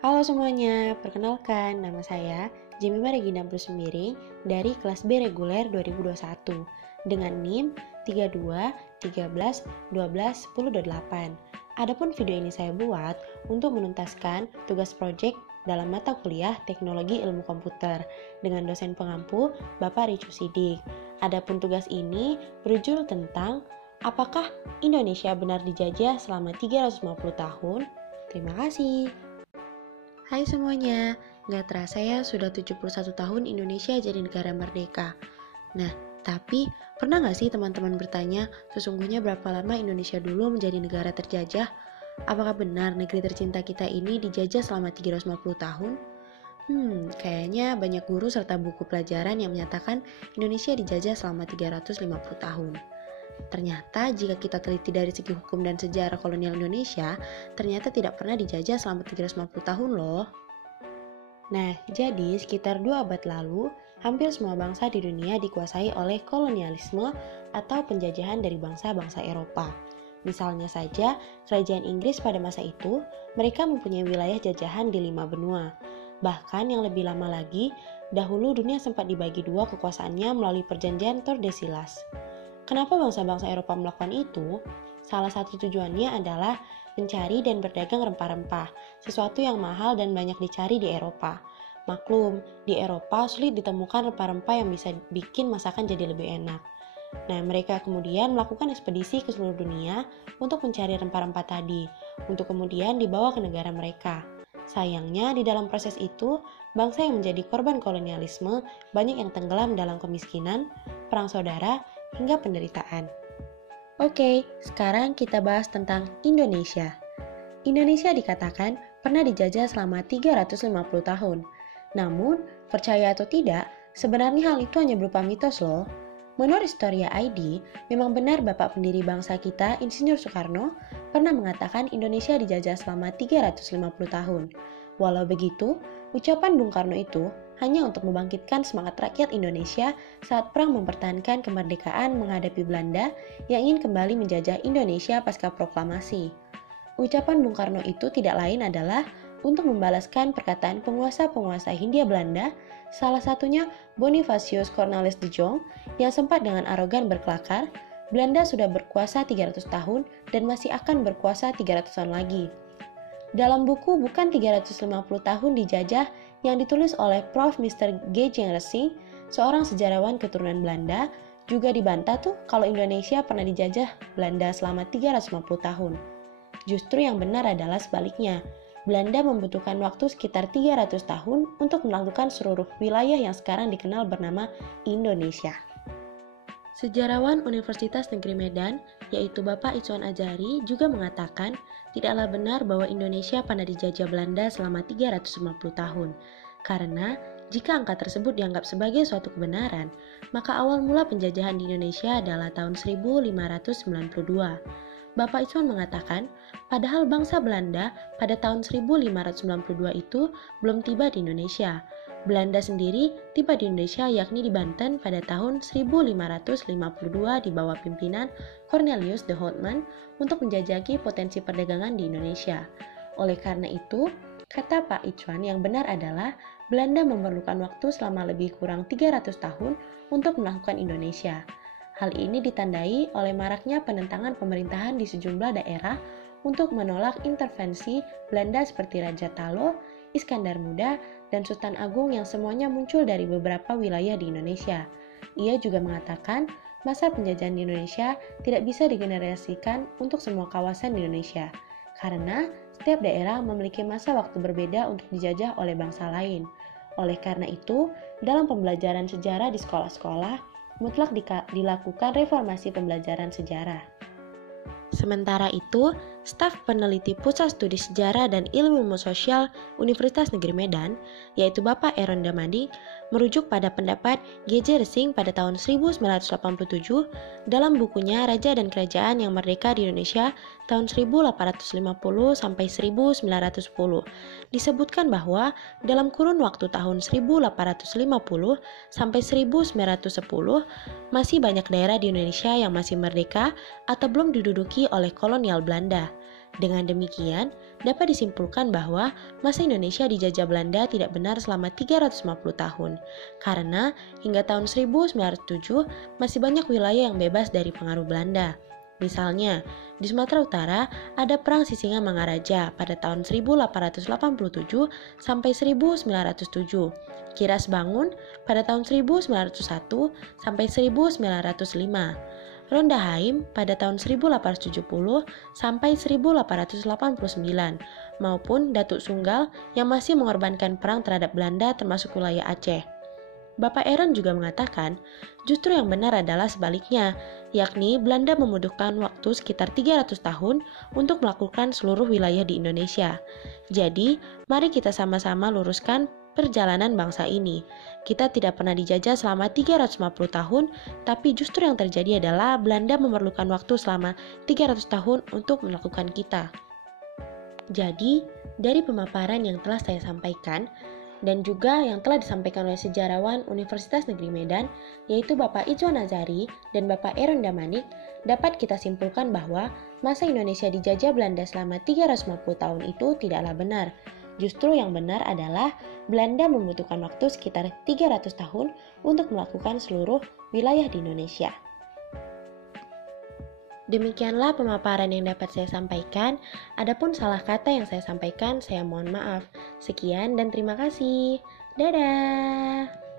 Halo semuanya, perkenalkan nama saya Jemima Regina Sembiring dari kelas B reguler 2021 dengan NIM 32 13 12 10 8. Adapun video ini saya buat untuk menuntaskan tugas proyek dalam mata kuliah Teknologi Ilmu Komputer dengan dosen pengampu Bapak Ricu Sidik. Adapun tugas ini berjudul tentang apakah Indonesia benar dijajah selama 350 tahun? Terima kasih. Hai semuanya, nggak terasa ya sudah 71 tahun Indonesia jadi negara merdeka. Nah, tapi pernah nggak sih teman-teman bertanya sesungguhnya berapa lama Indonesia dulu menjadi negara terjajah? Apakah benar negeri tercinta kita ini dijajah selama 350 tahun? Kayaknya banyak guru serta buku pelajaran yang menyatakan Indonesia dijajah selama 350 tahun. Ternyata jika kita teliti dari segi hukum dan sejarah kolonial Indonesia, ternyata tidak pernah dijajah selama 350 tahun loh. Nah, jadi sekitar 2 abad lalu, hampir semua bangsa di dunia dikuasai oleh kolonialisme atau penjajahan dari bangsa-bangsa Eropa. Misalnya saja, kerajaan Inggris pada masa itu, mereka mempunyai wilayah jajahan di 5 benua. Bahkan yang lebih lama lagi, dahulu dunia sempat dibagi dua kekuasaannya melalui perjanjian Tordesillas. Kenapa bangsa-bangsa Eropa melakukan itu? Salah satu tujuannya adalah mencari dan berdagang rempah-rempah, sesuatu yang mahal dan banyak dicari di Eropa. Maklum, di Eropa sulit ditemukan rempah-rempah yang bisa bikin masakan jadi lebih enak. Nah, mereka kemudian melakukan ekspedisi ke seluruh dunia untuk mencari rempah-rempah tadi, untuk kemudian dibawa ke negara mereka. Sayangnya, di dalam proses itu, bangsa yang menjadi korban kolonialisme banyak yang tenggelam dalam kemiskinan, perang saudara, hingga penderitaan. Oke, sekarang kita bahas tentang Indonesia. Indonesia dikatakan pernah dijajah selama 350 tahun. Namun, percaya atau tidak, sebenarnya hal itu hanya berupa mitos loh. Menurut Historia ID, memang benar Bapak pendiri bangsa kita, Insinyur Soekarno, pernah mengatakan Indonesia dijajah selama 350 tahun. Walau begitu, ucapan Bung Karno itu hanya untuk membangkitkan semangat rakyat Indonesia saat perang mempertahankan kemerdekaan menghadapi Belanda yang ingin kembali menjajah Indonesia pasca proklamasi. Ucapan Bung Karno itu tidak lain adalah untuk membalaskan perkataan penguasa-penguasa Hindia Belanda, salah satunya Bonifacius Cornelis de Jong, yang sempat dengan arogan berkelakar, Belanda sudah berkuasa 300 tahun dan masih akan berkuasa 300 tahun lagi. Dalam buku Bukan 350 tahun dijajah yang ditulis oleh Prof. Mr. G. Jengersing, seorang sejarawan keturunan Belanda, juga dibantah tuh kalau Indonesia pernah dijajah Belanda selama 350 tahun. Justru yang benar adalah sebaliknya. Belanda membutuhkan waktu sekitar 300 tahun untuk menaklukkan seluruh wilayah yang sekarang dikenal bernama Indonesia. Sejarawan Universitas Negeri Medan, yaitu Bapak Itswan Ajari, juga mengatakan tidaklah benar bahwa Indonesia pernah dijajah Belanda selama 350 tahun. Karena jika angka tersebut dianggap sebagai suatu kebenaran, maka awal mula penjajahan di Indonesia adalah tahun 1592. Bapak Itswan mengatakan, padahal bangsa Belanda pada tahun 1592 itu belum tiba di Indonesia. Belanda sendiri tiba di Indonesia yakni di Banten pada tahun 1552 di bawah pimpinan Cornelius de Houtman untuk menjajaki potensi perdagangan di Indonesia. Oleh karena itu, kata Pak Itswan yang benar adalah Belanda memerlukan waktu selama lebih kurang 300 tahun untuk melakukan Indonesia. Hal ini ditandai oleh maraknya penentangan pemerintahan di sejumlah daerah untuk menolak intervensi Belanda seperti Raja Talo, Iskandar Muda, dan Sultan Agung yang semuanya muncul dari beberapa wilayah di Indonesia. Ia juga mengatakan masa penjajahan di Indonesia tidak bisa digenerasikan untuk semua kawasan di Indonesia, karena setiap daerah memiliki masa waktu berbeda untuk dijajah oleh bangsa lain. Oleh karena itu, dalam pembelajaran sejarah di sekolah-sekolah, mutlak dilakukan reformasi pembelajaran sejarah. Sementara itu, staf peneliti Pusat Studi Sejarah dan Ilmu Sosial Universitas Negeri Medan, yaitu Bapak Eron Damadi, merujuk pada pendapat G.J. Resing pada tahun 1987 dalam bukunya Raja dan Kerajaan yang Merdeka di Indonesia tahun 1850 sampai 1910. Disebutkan bahwa dalam kurun waktu tahun 1850 sampai 1910 masih banyak daerah di Indonesia yang masih merdeka atau belum diduduki oleh kolonial Belanda. Dengan demikian, dapat disimpulkan bahwa masa Indonesia dijajah Belanda tidak benar selama 350 tahun, karena hingga tahun 1907 masih banyak wilayah yang bebas dari pengaruh Belanda. Misalnya, di Sumatera Utara ada Perang Sisingamangaraja pada tahun 1887 sampai 1907, Kiras Bangun pada tahun 1901 sampai 1905, Ronda Haim pada tahun 1870 sampai 1889, maupun Datuk Sunggal yang masih mengorbankan perang terhadap Belanda termasuk wilayah Aceh. Bapak Aaron juga mengatakan, justru yang benar adalah sebaliknya, yakni Belanda membutuhkan waktu sekitar 300 tahun untuk melakukan seluruh wilayah di Indonesia. Jadi, mari kita sama-sama luruskan perjalanan bangsa ini. Kita tidak pernah dijajah selama 350 tahun, tapi justru yang terjadi adalah Belanda memerlukan waktu selama 300 tahun untuk melakukan kita. Jadi, dari pemaparan yang telah saya sampaikan, dan juga yang telah disampaikan oleh sejarawan Universitas Negeri Medan, yaitu Bapak Ijwan Nazari dan Bapak Aaron Damanik, dapat kita simpulkan bahwa masa Indonesia dijajah Belanda selama 350 tahun itu tidaklah benar. Justru yang benar adalah Belanda membutuhkan waktu sekitar 300 tahun untuk melakukan seluruh wilayah di Indonesia. Demikianlah pemaparan yang dapat saya sampaikan. Adapun salah kata yang saya sampaikan, saya mohon maaf. Sekian dan terima kasih. Dadah.